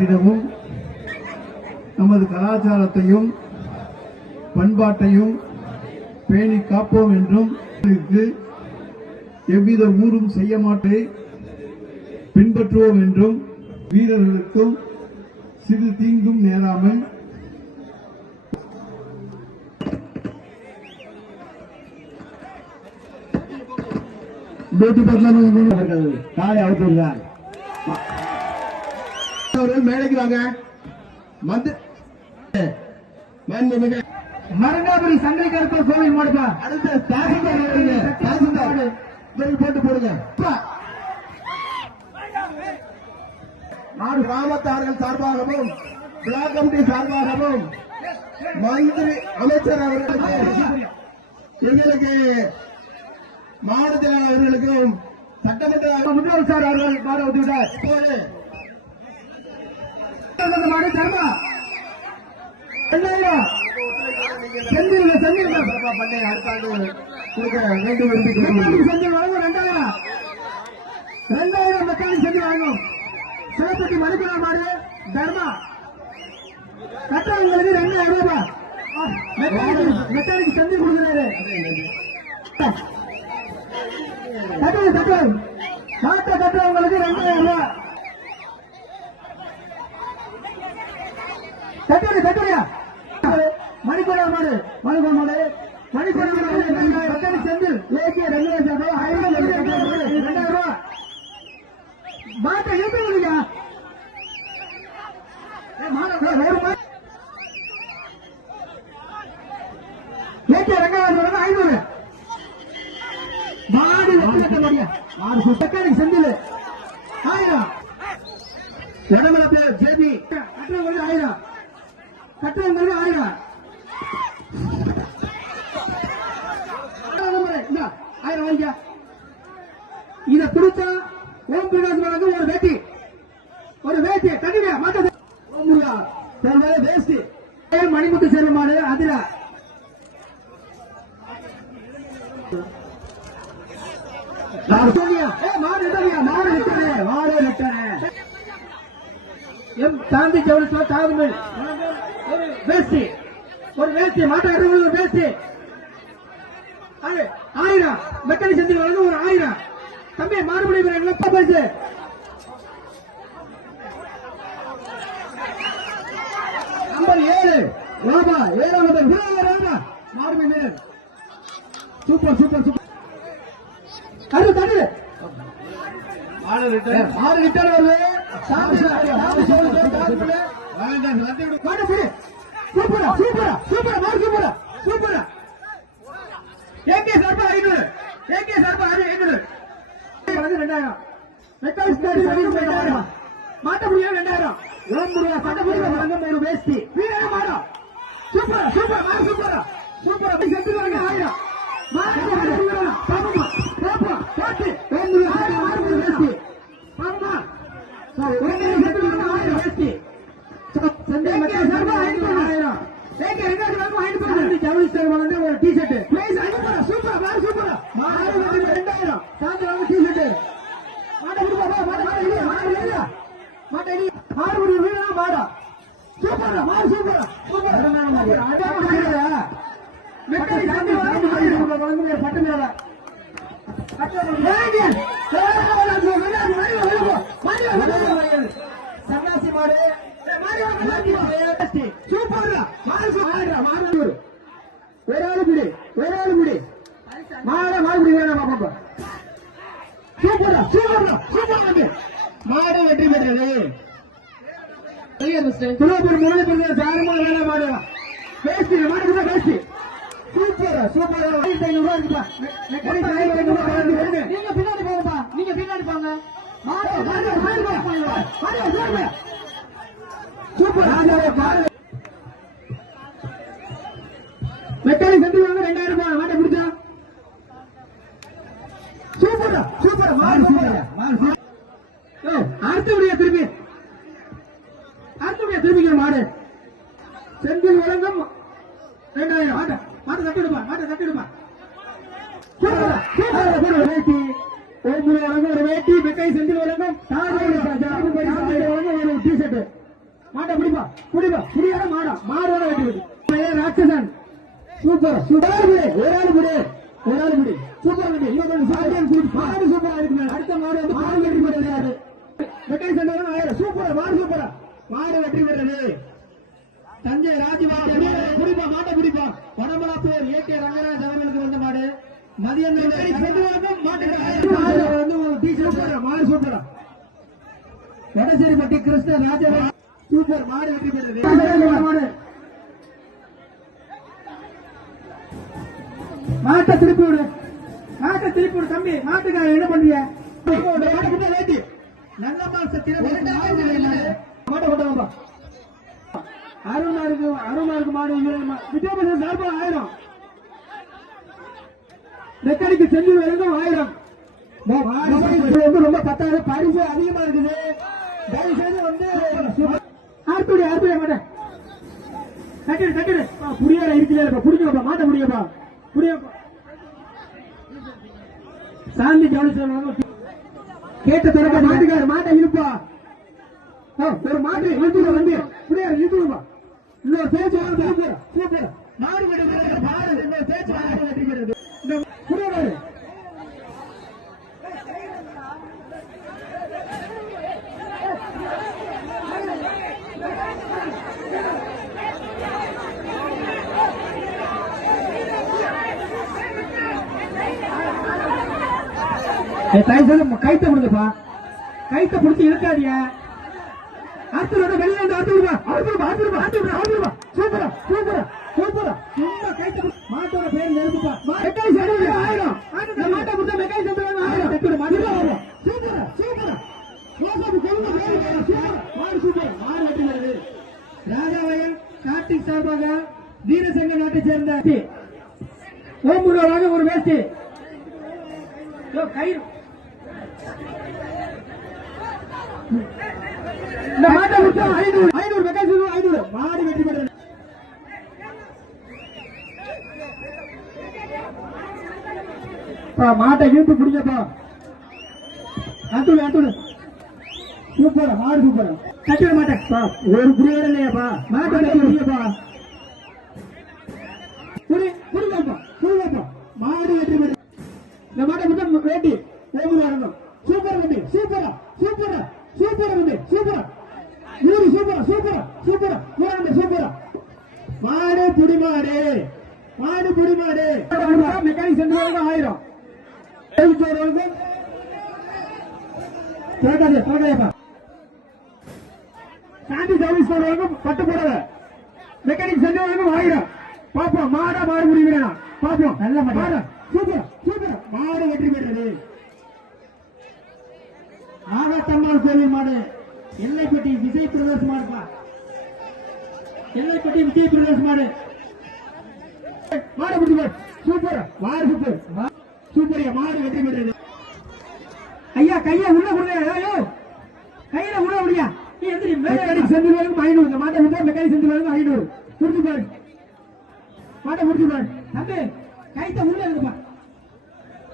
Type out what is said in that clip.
காற்றிடவும் நமது கலாச்சாரத்தையும் பண்பாட்டையும் பேணி காப்போம் என்றும் எவ்வித ஊரும் செய்ய மாட்டே பின்பற்றுவோம் என்றும் வீரர்களுக்கும் சிறு தீங்கும் நேராமல் காலை அவுத்துள்ளார். மேடைக்கு வாங்க. மரங்காபுரி சங்கரி கருப்பர் கோவில் மாடுப்பா. அடுத்த போட்டு போடுங்க. நாடு கிராமத்தார்கள் சார்பாகவும் பிளாக் கமிட்டி சார்பாகவும் மந்திரி அமைச்சர் அவர்களுக்கு எங்களுக்கு மாவட்ட அவர்களுக்கும் சட்டமன்ற முதல்வர் சார் அவர்கள் மாட ஒத்துவிட்டார். இப்போது மாடு தர்மா 2000 செந்தில் பண்ணை அடுத்த ஆண்டு கொடுக்க வேண்டும் என்று செந்தில் வழங்கும் 2000 மெக்கானிக் செந்தில் வழங்கும். சிவப்பட்டி மணிக்குளா மாடு தர்மா கட்டணங்களுக்கு 2000 ரூபாய் மெக்கானிக் செந்தில் கொடுக்கிறாரு. கட்டுறவங்களுக்கு 2000 ரூபாய். கட்டுறியா மணிக்குளா மாடு மணிக்குளா மாடு செந்தில் ஏகே 2000 ரூபாய். மாட்டை எப்படி கொடுங்க ஏகே 2000 500 மாடு மெக்கானிக் செந்தில் 1000 இடமல ஜேபி கட்டுறவங்களுக்கு 1000 கட்டுறவங்களுக்கு 1000 வாங்கிக்க. இதை பிடிச்சா ஓம் பிரகாஷ் வழங்க ஒரு வேட்டி தகுதியா மாட்ட ஓம் முருகா வேஸ்ட் மணிமுத்து சேரும் மாடு அதிர தாந்தி ஜவுளி தாதுமில் வேஸ்டி ஒரு வேஸ்டி மாட்டாங்க ஒரு வேஸ்டி 1000 மெக்கானிக் செந்தில் வழங்க ஒரு 1000 தம்பி மாறுபடி பரிசு நம்பர் 7 ராபா 7 நம்பர் மாறுபடி வீரர் சூப்பர் சூப்பர் சூப்பர் தடு தடு மாடு ரிட்டர்ன் வருது சூப்பரா சூப்பரா சூப்பரா மாடு சூப்பரா சூப்பரா ஏகே சார்பா 500 ஏகே சார்பா 500 2000 மெக்கானிக் 2000 மாட்ட முடியாது 2000 ஓம் முருகா சட்ட முடியாது வழங்கும் ஒரு வேஸ்டி வீரே மாடா சூப்பரா சூப்பரா மாடு சூப்பரா சூப்பரா செத்து வழங்க 1000 மாடு வீரா பாப்பா பாப்பா பாட்டி ஓம் முருகா மாடு ஒரு வேஸ்டி பாப்பா சார் ஓம் செத்து வழங்க 1000 வேஸ்டி சண்டே மெக்கானிக் சார்பா 1000 ஏகே 2000 வழங்கும் 500 ஜவுளி சார் வழங்க ஒரு டி-ஷர்ட் பிரைஸ் 500 சூப்பரா மாடு சூப்பரா மாடு 2000 சாந்தி வழங்க டி-ஷர்ட் மாடு கொடுப்பா மாடு மாடு வீரா மாடா சூப்பரா மாடு சூப்பரா சூப்பரா மெக்கானிக் சாந்தி வழங்கும் பட்டு மேல சன்னாசி மாடு சூப்பரா மாடு ஒரு ஆளு பிடி மாடு வேணாம் பாப்பா சூப்பரா சூப்பரா சூப்பரா மாடு வெற்றி பெற்றது. திருவள்ளூர் முன்னாடி சாரமா வேலை மாடு பேசி மாடு பேசி சூப்பரா சூப்பரா 500 ரூபாய் இருக்குப்பா. நீங்க பின்னாடி போங்கப்பா நீங்க பின்னாடி போங்க சூப்பர் மெக்கானிக் சென்று 2000 ரூபாய் மாட்டை பிடிச்சா சூப்பரா சூப்பர் மாடு அடுத்தபடியா திருப்பி மாடு செந்தில் வழங்கும் 2000 மாட்டை தட்டிடுப்பா வேட்டி ஒரு வேட்டி மெக்கானிக் செந்தில் வழங்கும் ஒரு டி-ஷர்ட் மாட்டை பிடிப்பா பிடிப்பா புரியாத மாடா மாடோட வெட்டி விடு ராட்சசன் சூப்பர் சூப்பர் ஒரு ஆள் விடு சூப்பர் விடு இவன் மாடு சூப்பரா இருக்கு அடுத்த மாடு வந்து மாடு வெற்றி பெறுறது வெற்றி சென்றவன் ஆயிரம் சூப்பர் மாடு சூப்பரா மாடு வெற்றி பெறுறது தஞ்சை ராஜ்மாடு பிடிப்பா மாட்டை பிடிப்பா வடமலாப்பூர் ஏகே ரங்கராஜ் அவர்களுக்கு வந்த மாடு மதியம் மாடு சூப்பரா வடசேரிப்பட்டி கிருஷ்ண ராஜா சூப்பர் மாடு வெற்றி பெற்றது மாட்டை திருப்பி விடு தம்பி மாட்டுக்காக என்ன பண்றீங்க நல்ல மாட்டை கொண்டு அருமாருக்கு மாடு வித்யாபுரம் சார்பாக 1000 ரெக்கடிக்கு செஞ்சூர் வரைக்கும் 1000 ரொம்ப பத்தாவது பரிசு அதிகமா இருக்குது தயவு செய்து வந்து ஆர்பிடி மாட்டேன் தட்டிடு புரியாத இருக்கிறேன் புடிக்கப்பா மாட்ட முடியப்பா சாந்தி கவனிச்சு கேட்ட தொடக்க மாட்டுக்காரு மாட்டை இழுப்பா ஒரு மாட்டு இழுத்துட வந்து புரியாத இழுத்துடுப்பா இன்னொரு பேச்சு சூப்பர் மாடு பேச்சு வெற்றி பெறுது புரியாது கைத்த கொடுங்கப்பா கைத்த பிடிச்சி இழுக்காதிய அடுத்த வெளியே வந்து அடுத்துடுப்பா சூப்பரா சும்மா கைத்த மாட்டோட பேர் நெருப்புப்பா மெக்காய் 1000 மாட்டை கொடுத்தா மெக்காய் 1000 சூப்பரா மாடு வெட்டி வருது ராஜாவயன் கார்த்திக் சார்பாக வீரசங்க நாட்டை சேர்ந்த ஓமுருவாக ஒரு வேஷ்டி கயிறு இந்த மாட்டை கொடுத்தா 500 மெக்காய் 500 மாடு வெட்டி பெற்றது மாட்டை இழுத்து பிடிங்கப்பா அத்துடு சூப்பரா மாடு சூப்பரா கட்டிட மாட்டேன் ஒரு புரியோட இல்லையாப்பா மாட்டை பிடிங்கப்பா புரியுதாப்பா மாடு வெற்றி பெற்றது இந்த மாட்டை மட்டும் வேட்டி ஓமுரு வரணும் சூப்பர் வண்டி சூப்பரா வண்டி சூப்பரா மாடு புடி மாடு மெக்கானிக் சென்டர் 1000 கேட்காதேப்பா சாந்தி சர்வீஸ் பட்டு போடல மெக்கானிக் சென்டர் 1000 பாப்போம் மாடா மாடு முடிக்கிறேன் பாப்போம் நல்ல மாடு சூப்பர் மாடு வெற்றி பெற்றது ஆகாத்தம்மாள் கோவில் மாடு எல்லைப்பட்டி விஜய் பிரதேஷ் மாடுப்பா எல்லைப்பட்டி விஜய் பிரதேஷ் மாடு பிடிச்சு சூப்பர் சூப்பரியா மாடு வெற்றி பெற்றது ஐயா கைய உள்ள கொடுங்க கையில உள்ள முடியா மெக்கானிக் செஞ்சு 500 இந்த மாட்டை விட்டா மெக்கானிக் செஞ்சு 500 முடிச்சு பாரு மாட்டை முடிச்சு பாரு தம்பி கைத்த உள்ள இருக்குப்பா